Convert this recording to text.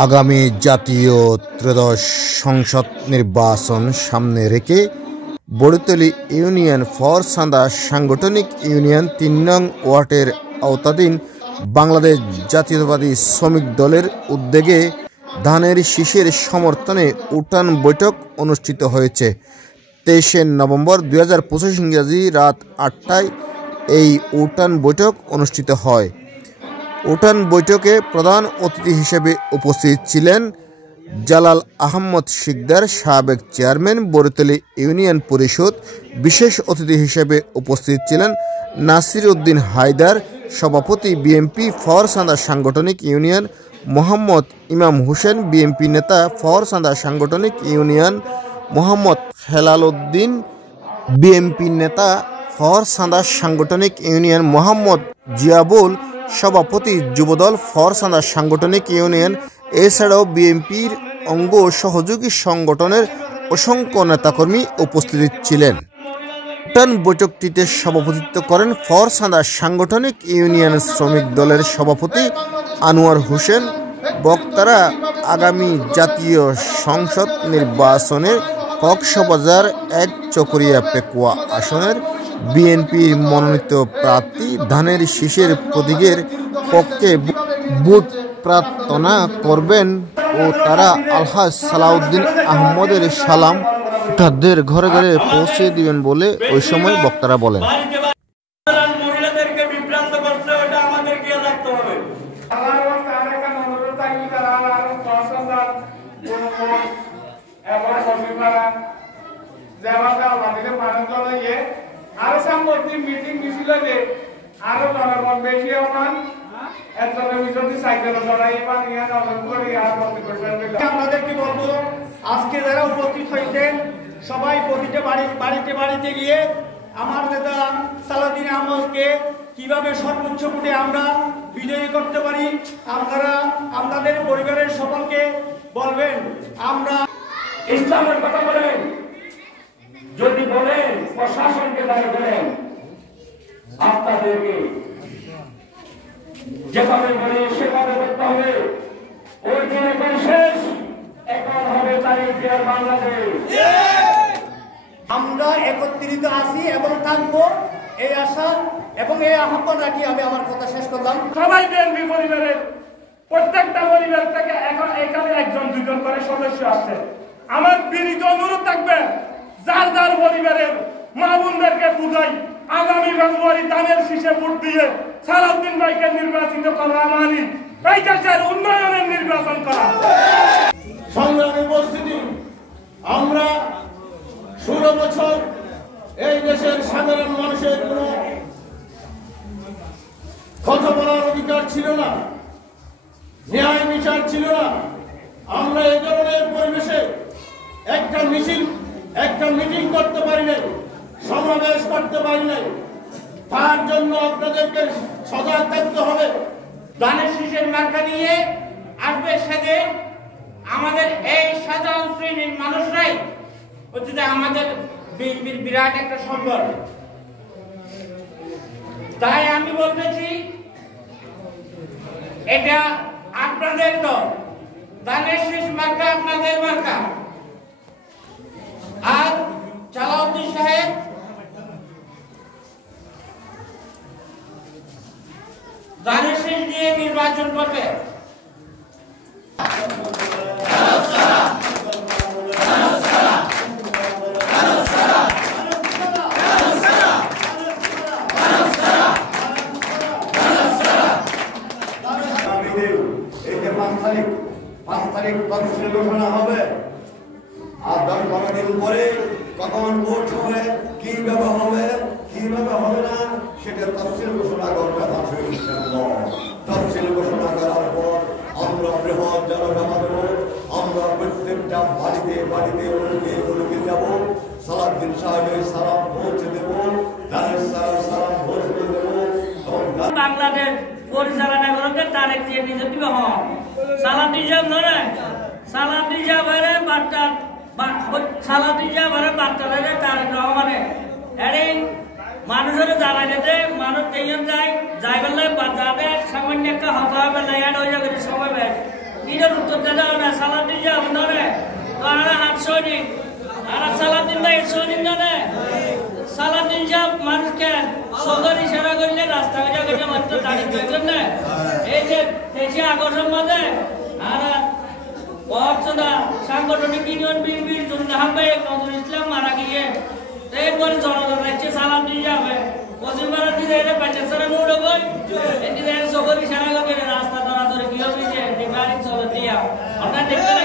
আগামী জাতীয় ত্রয়োদশ সংসদ নির্বাচন সামনে রেখে বড়িতলী ইউনিয়ন ফর চাঁদা সাংগঠনিক ইউনিয়ন ৩ নং ওয়ার্ডের আওতাধীন বাংলাদেশ জাতীয়তাবাদী শ্রমিক দলের উদ্যোগে ধানের শীষের সমর্থনে উঠান বৈঠক অনুষ্ঠিত হয়েছে। ২৩ নভেম্বর ২০২৫ ইংরাজি রাত ৮টায় এই উঠান বৈঠক অনুষ্ঠিত হয়। উঠান বৈঠকে প্রধান অতিথি হিসেবে উপস্থিত ছিলেন জালাল আহমদ শিকদার, সাবেক চেয়ারম্যান বড়িতলী ইউনিয়ন পরিষদ। বিশেষ অতিথি হিসেবে উপস্থিত ছিলেন নাসির উদ্দিন হায়দার, সভাপতি বিএনপি ফর চাঁদা সাংগঠনিক ইউনিয়ন, মোহাম্মদ ইমাম হোসেন বিএনপি নেতা ফর চাঁদা সাংগঠনিক ইউনিয়ন, মোহাম্মদ হেলাল উদ্দিন বিএনপি নেতা ফর চাঁদা সাংগঠনিক ইউনিয়ন, মোহাম্মদ জিয়াবুল সভাপতি যুবদল ফর চাঁদা সাংগঠনিক ইউনিয়ন। এছাড়াও বিএনপির অঙ্গ সহযোগী সংগঠনের অসংখ্য নেতাকর্মী উপস্থিত ছিলেন। উঠান বৈঠকটিতে সভাপতিত্ব করেন ফর চাঁদা সাংগঠনিক ইউনিয়ন শ্রমিক দলের সভাপতি আনোয়ার হোসেন। বক্তারা আগামী জাতীয় সংসদ নির্বাচনের কক্সবাজার ১ চকরিয়া পেকুয়া আসনের বিএনপির মনোনীত প্রার্থী ধানের শীষের প্রতীকের পক্ষে ভোট প্রার্থনা করবেন ও তারা আলহাজ সালাউদ্দিন আহমদের সালাম ভোটারদের ঘরে ঘরে পৌঁছে দিবেন বলে ওই সময় বক্তারা বলেন। আপনাদেরকে বলবো, আজকে যারা উপস্থিত হয়েছেন সবাই প্রতিটা বাড়িতে গিয়ে আমার নেতা সালাউদ্দিন আহমদকে কিভাবে সর্বোচ্চ ভোটে আমরা বিজয়ী করতে পারি আপনারা আপনাদের পরিবারের সকলকে বলবেন। আমরা ইসলামের কথা বলেন, যদি বলেন প্রশাসনকে দায়ী করেন, আপনাদেরকে যেভাবে বলে সেভাবে করতে হবে। ওই দিন এখন শেষ, এখন হবে তারিখ বাংলাদেশ। আমরা একত্রিত আছি এবং থাকবো, এই আশা এবং এই আহ্বান রাখি আমি আমার কথা শেষ করলাম। সবাই বিএনপি পরিবারের প্রত্যেকটা পরিবার থেকে এখন এখানে ১-২ করে সদস্য আসছে। আমার বিনীত অনুরোধ থাকবে, যার যার পরিবারের মা বোনদেরকে বুঝাই, আগামী ফেব্রুয়ারি ধানের শীষে ভোট দিয়ে সালাউদ্দিন ভাইকে নির্বাচিত করা মানে এই দেশের উন্নয়নের নির্বাচন করা। সংগ্রামী উপস্থিতি, আমরা ১৬ বছর এই দেশের সাধারণ মানুষের কোনো কথা বলার অধিকার ছিল না, ন্যায় বিচার ছিল না। আমরা এই ধরনের পরিবেশে একটা মিটিং করতে পারি নাই, সমাবেশ করতে পারি নাই। তার জন্য আপনাদেরকে সজাগ থাকতে হবে। ধানের শীষের মার্কা নিয়ে আসবে সেদিন আমাদের এই সাধারণ শ্রেণীর মানুষরাই হচ্ছে যে আমাদের বিএনপির বিরাট একটা সম্পদ। তাই আমি বলতেছি, এটা আপনাদের দল, ধানের শীষ মার্কা আপনাদের মার্কা। আর সালাউদ্দিন সাহেব ধানের শীষ দিয়ে নির্বাচন করবে। পাঁচ তারিখ তফসিল ঘোষণা হবে, আর ১০-১২ দিন পরে কখন ভোট হবে, কিভাবে হবে না, সেটা তফসিল ঘোষণা করবে। তফসিল ঘোষণা করার পর আমরা বৃহৎ জনসভা দেব, আমরা প্রত্যেকটা বাড়িতে উলুকে যাব, সালাউদ্দিন সাহেবের সালাম পৌঁছে দেব, ধানের সালাম পৌঁছে দেব। বাংলাদেশ পরিচালনা করতে তার একটি নিযুক্তি হন সালাউদ্দিন সাহেব ধরে সালাউদ্দিন সাহেবের বার্তা তারেক রহমানের এদিন মানুষের জানা যেতে মানুষ তেইন যায় যাই বেলায় বাজারে সামান্য একটা হতা বেলায় হয়ে যাবে সময় এটার উত্তর দেওয়া না সালাদিন যাব না তো আমরা 8 সৈনিক আর সালাদিন ভাই সৈনিক না সালাদিন সাহেব মানুষকে সদর ইশারা করলে রাস্তা ঘাটে মাত্র দাঁড়িয়ে থাকবেন না এই যে দেশে আকর্ষণ মাঝে আর অর্চনা সাংগঠনিক ইউনিয়ন বিএনপির আহ্বায়ক নজরুল ইসলাম মারা গিয়ে এরপরে জনগণ রাজ্যে সালাম দিয়ে যাবে পশ্চিম ভারত দিয়ে এটা বাচ্চা ছাড়া নোড়ো গই এটি সদর ইশারা করে রাস্তা ধরা ধরে কি হবে যে ডিমারিং চলে দিয়া আমরা দেখতে